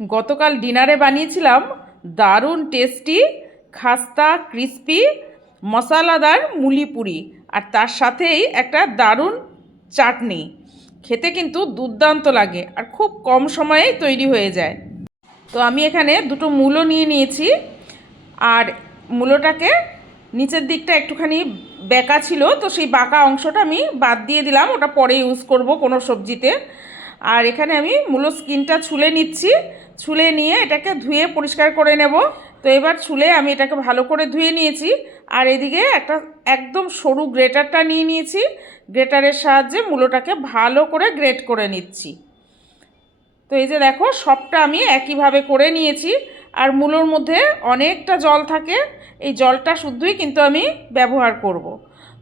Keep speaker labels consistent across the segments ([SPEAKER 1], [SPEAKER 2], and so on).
[SPEAKER 1] গতকাল ডিনারে বানিয়েছিলাম দারুণ টেস্টি, খাস্তা, ক্রিস্পি, মশলাদার মুলি পুরি আর তার সাথেই একটা দারুণ চাটনি। খেতে কিন্তু দুর্দান্ত লাগে আর খুব কম সময়েই তৈরি হয়ে যায়। তো আমি এখানে দুটো মূলো নিয়ে নিয়েছি আর মূলোটাকে নিচের দিকটা একটুখানি বেঁকা ছিল, তো সেই বাঁকা অংশটা আমি বাদ দিয়ে দিলাম, ওটা পরে ইউজ করব কোনো সবজিতে। আর এখানে আমি মূলো স্কিনটা ছুলে নিচ্ছি। ছুলে নিয়ে এটাকে ধুয়ে পরিষ্কার করে নেব। তো এবার ছুলে আমি এটাকে ভালো করে ধুয়ে নিয়েছি। আর এদিকে একটা একদম সরু গ্রেটারটা নিয়ে নিয়েছি। গ্রেটারের সাহায্যে মূলোটাকে ভালো করে গ্রেট করে নিচ্ছি। তো এই যে দেখো, সবটা আমি একইভাবে করে নিয়েছি। আর মূলোর মধ্যে অনেকটা জল থাকে। এই জলটা শুদ্ধই কিন্তু আমি ব্যবহার করব।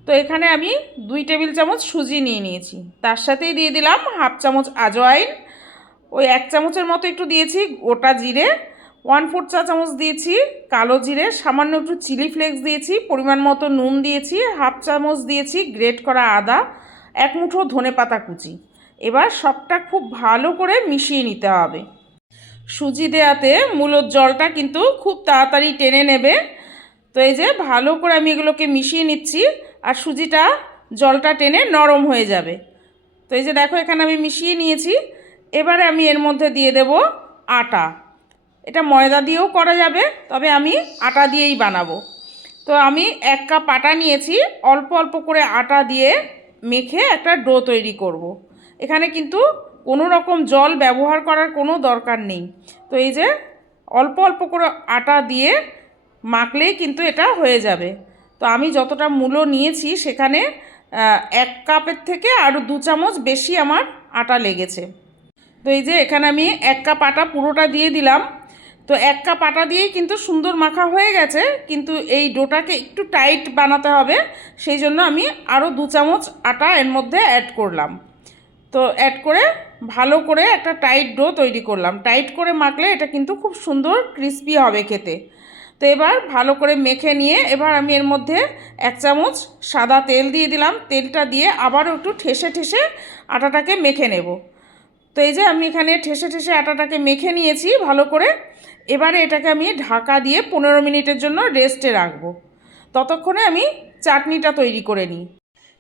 [SPEAKER 1] তো এখানে আমি দুই টেবিল চামচ সুজি নিয়ে নিয়েছি। তার সাথেই দিয়ে দিলাম হাফ চামচ আজওয়াইন ওই এক চামচের মতো একটু দিয়েছি, গোটা জিরে ওয়ান ফোর চা চামচ দিয়েছি, কালো জিরে, সামান্য একটু চিলি ফ্লেক্স দিয়েছি, পরিমাণ মতো নুন দিয়েছি হাফ চামচ দিয়েছি গ্রেট করা আদা, এক মুঠো ধনে পাতা কুচি। এবার সবটা খুব ভালো করে মিশিয়ে নিতে হবে। সুজি দেওয়াতে মূলত জলটা কিন্তু খুব তাড়াতাড়ি টেনে নেবে। তো এই যে ভালো করে আমি এগুলোকে মিশিয়ে নিচ্ছি আর সুজিটা জলটা টেনে নরম হয়ে যাবে। তো এই যে দেখো এখানে আমি মিশিয়ে নিয়েছি। এবারে আমি এর মধ্যে দিয়ে দেব আটা। এটা ময়দা দিয়েও করা যাবে, তবে আমি আটা দিয়েই বানাবো। তো আমি এক কাপ আটা নিয়েছি, অল্প অল্প করে আটা দিয়ে মেখে একটা ডো তৈরি করব। এখানে কিন্তু কোনো রকম জল ব্যবহার করার কোনো দরকার নেই। তো এই যে অল্প অল্প করে আটা দিয়ে মাখলেই কিন্তু এটা হয়ে যাবে। তো আমি যতটা মূল্য নিয়েছি সেখানে এক কাপের থেকে আরও দু চামচ বেশি আমার আটা লেগেছে। তো এই যে এখানে আমি এক কাপ আটা পুরোটা দিয়ে দিলাম। তো এক কাপ আটা দিয়েই কিন্তু সুন্দর মাখা হয়ে গেছে, কিন্তু এই ডোটাকে একটু টাইট বানাতে হবে, সেই জন্য আমি আরও দু চামচ আটা এর মধ্যে অ্যাড করলাম। তো অ্যাড করে ভালো করে একটা টাইট ডো তৈরি করলাম। টাইট করে মাখলে এটা কিন্তু খুব সুন্দর ক্রিস্পি হবে খেতে। তো এবার ভালো করে মেখে নিয়ে এবার আমি এর মধ্যে এক চামচ সাদা তেল দিয়ে দিলাম। তেলটা দিয়ে আবারও একটু ঠেসে ঠেসে আটাটাকে মেখে নেব। তো এই যে আমি এখানে ঠেসে ঠেসে আটাটাকে মেখে নিয়েছি ভালো করে। এবারে এটাকে আমি ঢাকা দিয়ে পনেরো মিনিটের জন্য রেস্টে রাখব। ততক্ষণে আমি চাটনিটা তৈরি করে নিই।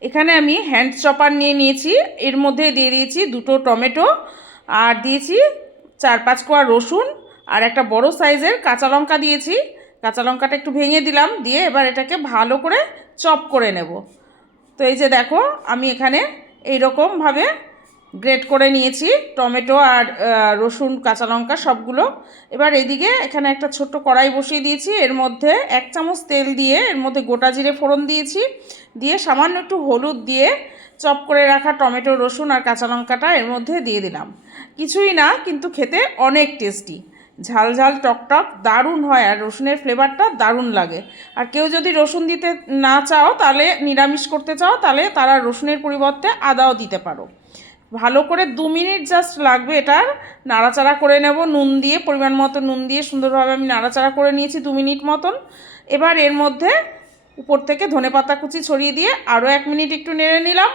[SPEAKER 1] এখানে আমি হ্যান্ড চপার নিয়ে নিয়েছি। এর মধ্যে দিয়ে দিয়েছি দুটো টমেটো আর দিয়েছি চার পাঁচ কোয়া রসুন আর একটা বড় সাইজের কাঁচা লঙ্কা দিয়েছি। কাঁচা লঙ্কাটা একটু ভেঙে দিলাম, দিয়ে এবার এটাকে ভালো করে চপ করে নেব। তো এই যে দেখো, আমি এখানে এইরকমভাবে গ্রেট করে নিয়েছি, টমেটো আর রসুন, কাঁচা লঙ্কা সবগুলো। এবার এদিকে এখানে একটা ছোট্ট কড়াই বসিয়ে দিয়েছি, এর মধ্যে এক চামচ তেল দিয়ে এর মধ্যে গোটা জিরে ফোড়ন দিয়েছি, দিয়ে সামান্য একটু হলুদ দিয়ে চপ করে রাখা টমেটো, রসুন আর কাঁচা লঙ্কাটা এর মধ্যে দিয়ে দিলাম। কিছুই না, কিন্তু খেতে অনেক টেস্টি। ঝাল ঝাল, টক টক, দারুণ হয় আর রসুনের ফ্লেভারটা দারুণ লাগে। আর কেউ যদি রসুন দিতে না চাও, তাহলে নিরামিষ করতে চাও, তাহলে তারা রসুনের পরিবর্তে আদাও দিতে পারো। ভালো করে দু মিনিট জাস্ট লাগবে এটার। নাড়াচাড়া করে নেব, নুন দিয়ে, পরিমাণ মতো নুন দিয়ে সুন্দরভাবে আমি নাড়াচাড়া করে নিয়েছি দু মিনিট মতন। এবার এর মধ্যে উপর থেকে ধনে পাতা কুচি ছড়িয়ে দিয়ে আরও এক মিনিট একটু নেড়ে নিলাম।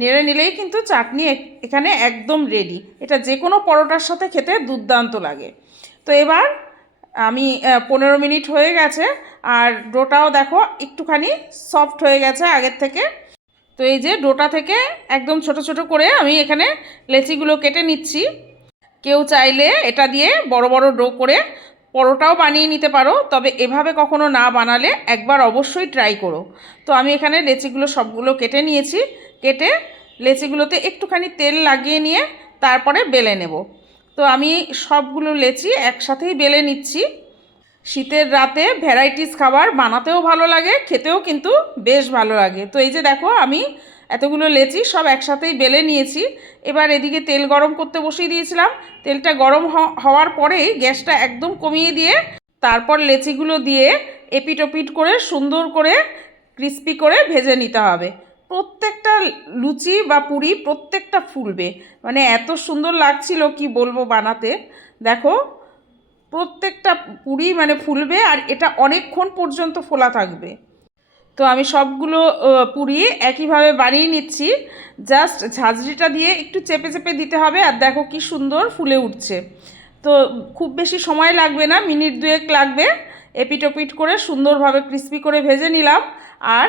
[SPEAKER 1] নেড়ে নিলেই কিন্তু চাটনি এখানে একদম রেডি এটা যে কোনো পরোটার সাথে খেতে দুর্দান্ত লাগে। তো এবার আমি পনেরো মিনিট হয়ে গেছে, আর ডোটাও দেখো একটুখানি সফট হয়ে গেছে আগের থেকে। তো এই যে ডোটা থেকে একদম ছোট ছোট করে আমি এখানে লেচিগুলো কেটে নিচ্ছি। কেউ চাইলে এটা দিয়ে বড় বড় ডো করে পরোটাও বানিয়ে নিতে পারো, তবে এভাবে কখনো না বানালে একবার অবশ্যই ট্রাই করো। তো আমি এখানে লেচিগুলো সবগুলো কেটে নিয়েছি। কেটে লেচিগুলোতে একটুখানি তেল লাগিয়ে নিয়ে তারপরে বেলে নেব। তো আমি সবগুলো লেচি একসাথেই বেলে নিচ্ছি। শীতের রাতে ভ্যারাইটিস খাবার বানাতেও ভালো লাগে, খেতেও কিন্তু বেশ ভালো লাগে। তো এই যে দেখো, আমি এতগুলো লেচি সব একসাথেই বেলে নিয়েছি। এবার এদিকে তেল গরম করতে বসিয়ে দিয়েছিলাম। তেলটা গরম হওয়ার পরেই গ্যাসটা একদম কমিয়ে দিয়ে তারপর লেচিগুলো দিয়ে এপিট ওপিট করে সুন্দর করে ক্রিস্পি করে ভেজে নিতে হবে। প্রত্যেকটা লুচি বা পুরি প্রত্যেকটা ফুলবে। মানে এত সুন্দর লাগছিল কি বলব বানাতে। দেখো প্রত্যেকটা পুরি মানে ফুলবে আর এটা অনেকক্ষণ পর্যন্ত ফোলা থাকবে। তো আমি সবগুলো পুরি একইভাবে বানিয়ে নিচ্ছি। জাস্ট ঝাঁঝরিটা দিয়ে একটু চেপে চেপে দিতে হবে আর দেখো কি সুন্দর ফুলে উঠছে। তো খুব বেশি সময় লাগবে না, মিনিট দুয়েক লাগবে। এপিটোপিট করে সুন্দরভাবে ক্রিস্পি করে ভেজে নিলাম আর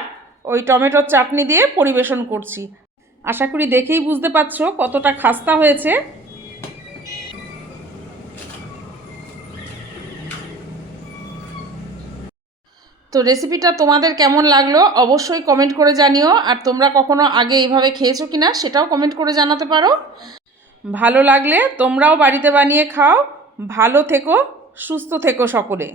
[SPEAKER 1] ওই টমেটোর চাটনি দিয়ে পরিবেশন করছি। আশা করি দেখেই বুঝতে পারছ কতটা খাস্তা হয়েছে। তো রেসিপিটা তোমাদের কেমন লাগল অবশ্যই কমেন্ট করে জানিও। আর তোমরা কখনো আগে এইভাবে খেয়েছো কি না সেটাও কমেন্ট করে জানাতে পারো। ভালো লাগলে তোমরাও বাড়িতে বানিয়ে খাও। ভালো থেকো, সুস্থ থেকো সকলে।